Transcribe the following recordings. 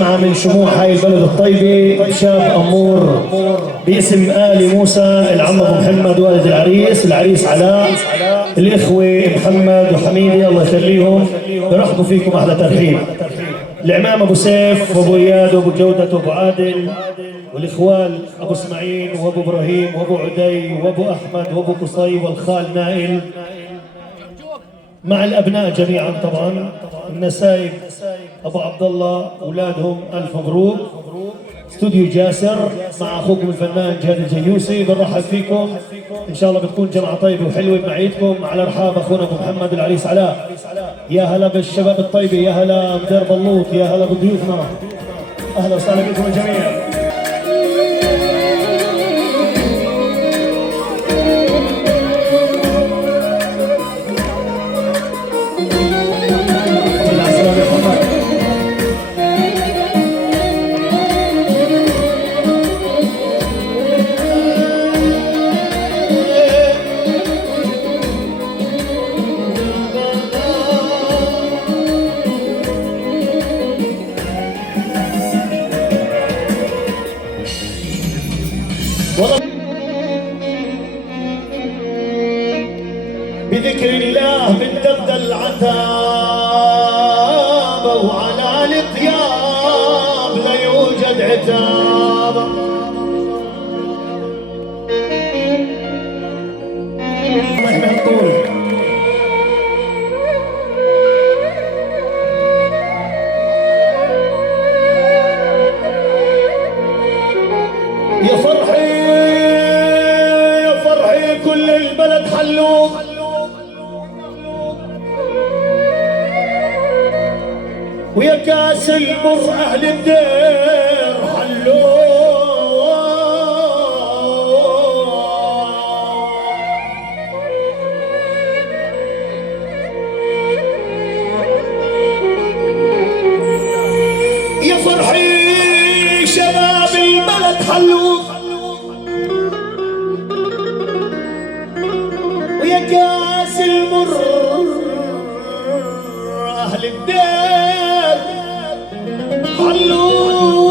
من شموع هاي البلد الطيبة شاب أمور باسم آل موسى، العم أبو محمد والد العريس علاء، الإخوة محمد وحميدة الله يخليهم، برحبوا فيكم أحلى ترحيب. العمام أبو سيف وأبو إياد وأبو جودة وأبو عادل، والإخوال أبو إسماعيل وأبو إبراهيم وأبو عدي وأبو أحمد وأبو قصي والخال نائل، مع الأبناء جميعا طبعا، النسايب أبو عبد الله أولادهم ألف مبروك. استوديو جاسر مع أخوكم الفنان جاد الجيوسي، بنرحب فيكم إن شاء الله بتكون جمعة طيبة وحلوة بمعيتكم. على رحاب أخونا أبو محمد العريس علاء، يا هلا بالشباب الطيبة، يا هلا بدير بلوط، يا هلا بضيوفنا، أهلا وسهلا بكم الجميع. بذكر الله بنتبدل العتاب، وعلى الطياب لا يوجد عتاب. الله يحمي الطول. يا فرحي يا فرحي كل البلد حلوك، ويا كاس المر أهل الدير حلوه. يا فرحي شباب البلد حلوه، ويا كاس المر أهل الدير حلو.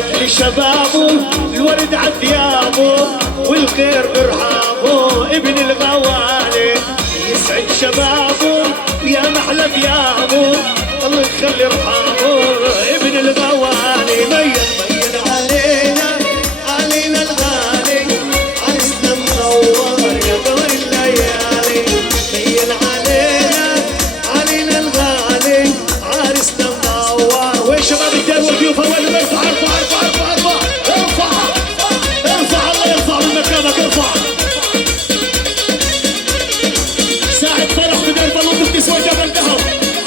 يسعد لشبابه الورد عثيابه والخير برحابه ابن الغوالي يسعد شبابه يا محلى ثيابه الله يخلي رحابه ابن الغوالي مين علينا علينا الغالي عرسنا منور يا دور الليالي مين علينا الغالي عرسنا منور وين شباب الدار والضيوف اول ارفع ارفع ارفع ارفع ارفع ارفع الله يرفع من مكانك ارفع ساعة فرح بدار بلوط بتسوى جبل ذهب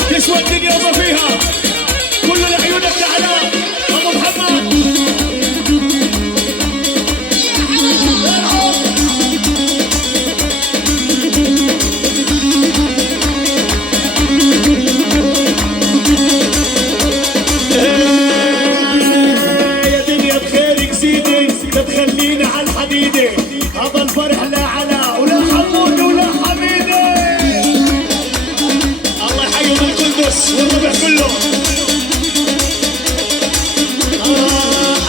تسوى الدنيا وما فيها كل لعيونك لعلاء ابو محمد يا دنيا بخيرك زيدي لا تخلينا على الحديده هذا الفرح لا علاء ولا حمود ولا حميده الله يحيي بالقدس والربع كله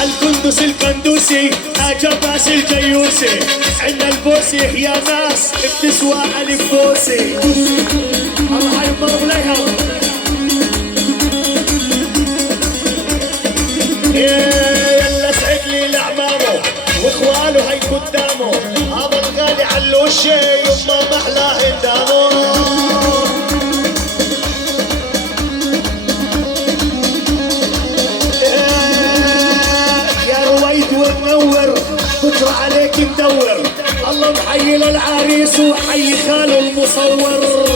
القندس القندوسي جباس الجيوسي عندنا البوسي يا ناس بتسوى الف بوسي الله يحيي الضرب ليها يلا اسعد لي لاعمامه واخوانه هي قدامه هذا الغالي علوشي يما محلاه قدامه يا رويد ومنور بكره عليك مدور الله محيي للعريس وحي خاله المصور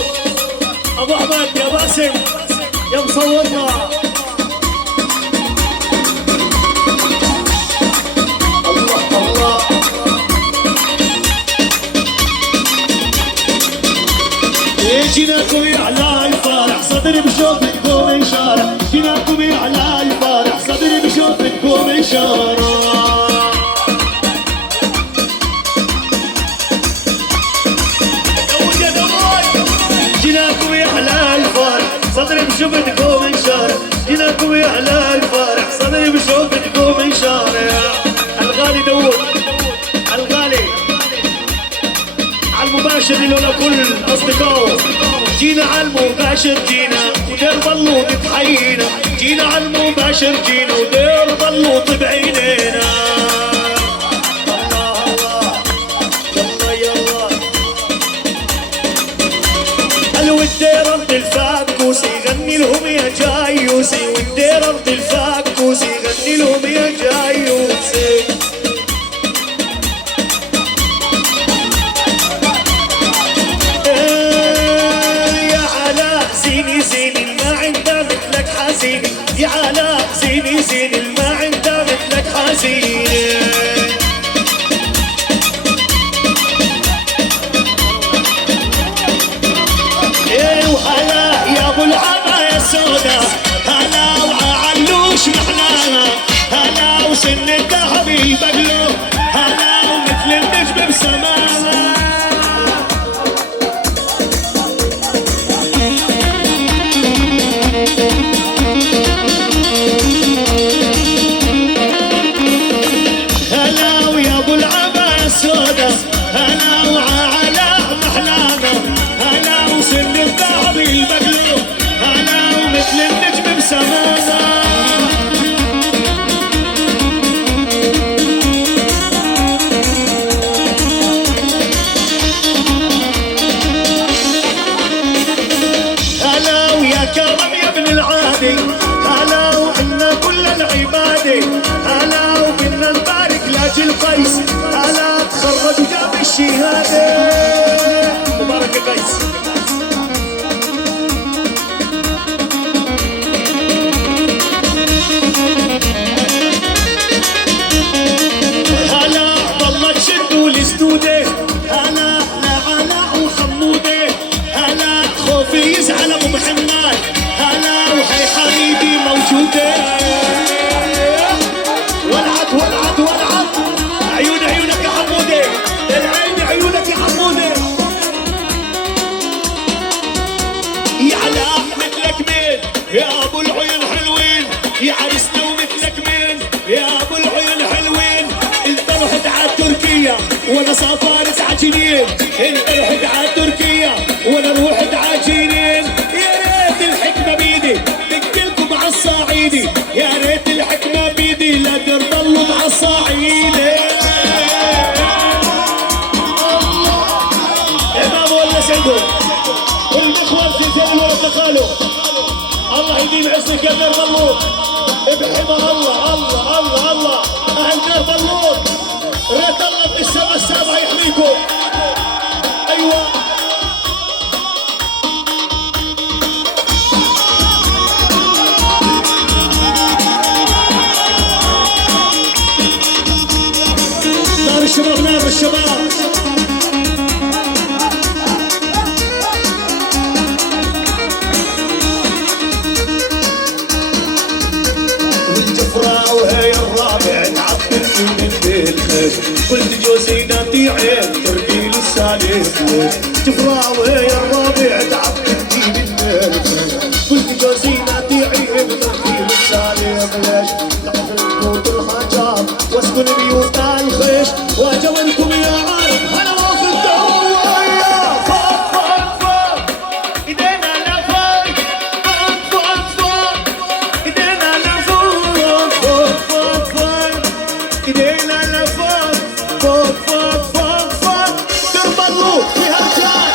ابو احمد يا باسم يا مصورنا جيناكم على الفرح صدري بشوفتكم انشارع جيناكم على الفرح صدري بشوفتكم انشارع جيناكم على الفرح صدري بشوفتكم انشارع جيناكم على الفرح صدري بشوفتكم انشارع الغالي دور الغالي على المباشر لولا كل اصدقائه جينا على المباشر جينا ودير ضلوا بتحيينا جينا على المباشر جينا ودير ضلوا بعينينا الله الله يلا يلا الودير ارض الفاكوس يغني لهم يا جايوسي والدير ارض الفاكوس يغني لهم يا جايوسي يا علاء زيني زين ما عنده مثلك حزين وهلا يا ابو العباية السودا هلا وعلوش محلانا هلا وسن الذهب يبقلو هلا ومثل النجم بسماها هلا وعلى محلانا هلا وسن الذهب يبقلو هلا ومثل النجم بسمانا هلا ويا كرم يا ابن العادي هلا وعنا كل العبادي هلا ومنا نبارك لاجل قيس هلا تخرج وجاب الشهاده مبارك القيس هلا ضلت شدوا الاسدوده هلا لعلاء وخموده هلا خوفي يزعل ابو محمد هلا وحي حبيبي عجين، انت رحت على تركيا وانا رحت على جنين. يا ريت الحكمة بيدي بكلكم على الصعيدي، يا ريت الحكمة بيدي لا تضلوا مع الصعيدي. امام ولا سندو والاخوان في الفيلم والتخالف، الله يديم عزك يا نار بلوط، بحمى الله الله الله الله. اهل نار بلوط ريت الله من السما السابعة يحميكم. ايوه نار الشباب نار الشباب. والجفرة وهي الرابع تعبرني من بالخير، قلت جوزي نادي عين ترقي للسالف ليش. جفرة وهي الرابع تعبرني من بالخير، قلت جوزي نادي عين ترقي للسالف ليش. لقد ركوت الحجار واسكن بيوت الخيش، واجولكم يا عارف هلا وفدتهم ويا فوق فوق فوق ايدينا لفوق، فوق فوق فوق ايدينا لفوق، فوق فوق فوق ايدينا لفوق، فوق فوق فوق فوق تربطوا فيها رجال.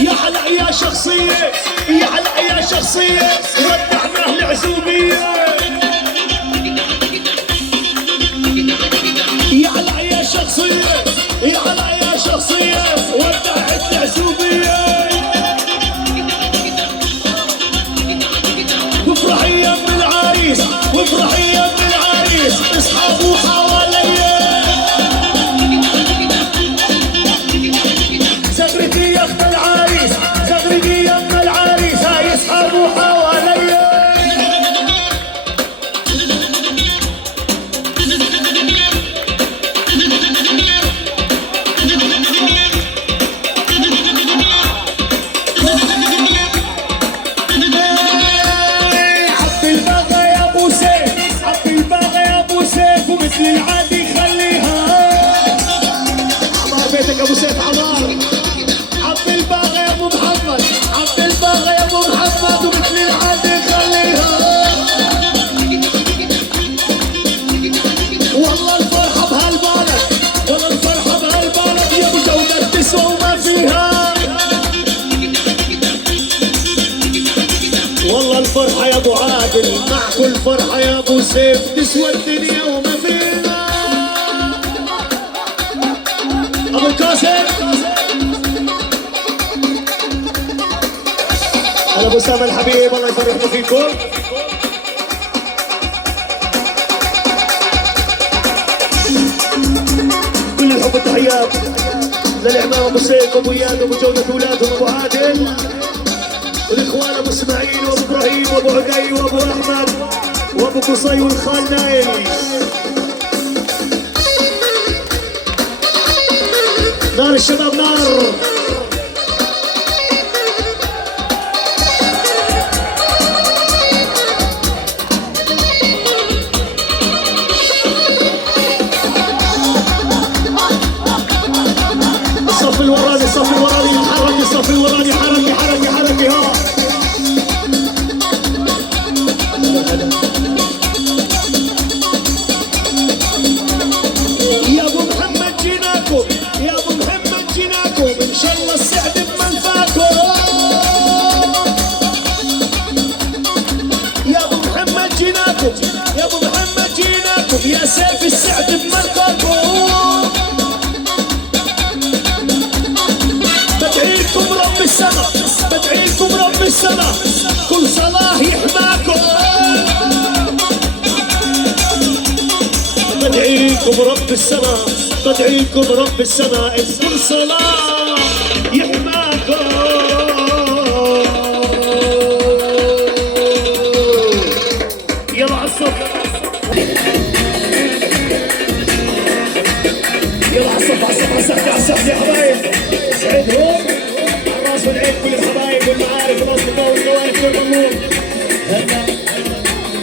يا على يا شخصية ودعناه العزوبية، يا على يا شخصية، يا على يا شخصية ودعت العزوبية. وافرحي يا ام العريس وافرحي يا ام العريس، اصحابه حواليا زغرتي يا اخت العريس، زغرتي يا ام العريس، هاي اصحابه حواليا. عبي الباغا يا ابو سيف، عبي الباغا يا ابو سيف، ومثل العادي خليها. عمار بيتك ابو سيف عمار. عبي الباغا يا ابو محمد، عبي الباغا يا ابو محمد، ومثل العادي خليها. والله الفرحة بهالبلد، والله الفرحة بهالبلد يا ابو جودة تسوى وما فيها. والله الفرحة يا ابو عادل مع كل فرحة يا ابو سيف تسوى الدنيا وما فيها. ابو القاسم هلا ابو اسامة الحبيب، الله يفرحنا فيكم. كل الحب والتحيات للإمام ابو سيف وابو اياد وابو جودة اولادهم ابو عادل، والاخوان ابو اسماعيل وابو ابراهيم وابو عدي وابو احمد وابو قصي والخال نايل. نار الشباب نار. الصف الوراني الصف الوراني حركي، الصف الوراني حركي حركي حركي. ها يا ابو محمد جيناكم، يا ابو محمد جيناكم، ان شاء الله السعد بمنفاكم. يا ابو محمد جيناكم، يا ابو محمد جيناكم، يا سيف السعد بمنفاكم. بدعيكم رب السماء، بدعيكم رب السماء كل صلاة يحماكم. بدعيكم رب السماء، بدعيكم رب السماء كل صلاة يحماكم. يلا يلا عصف عصف عصف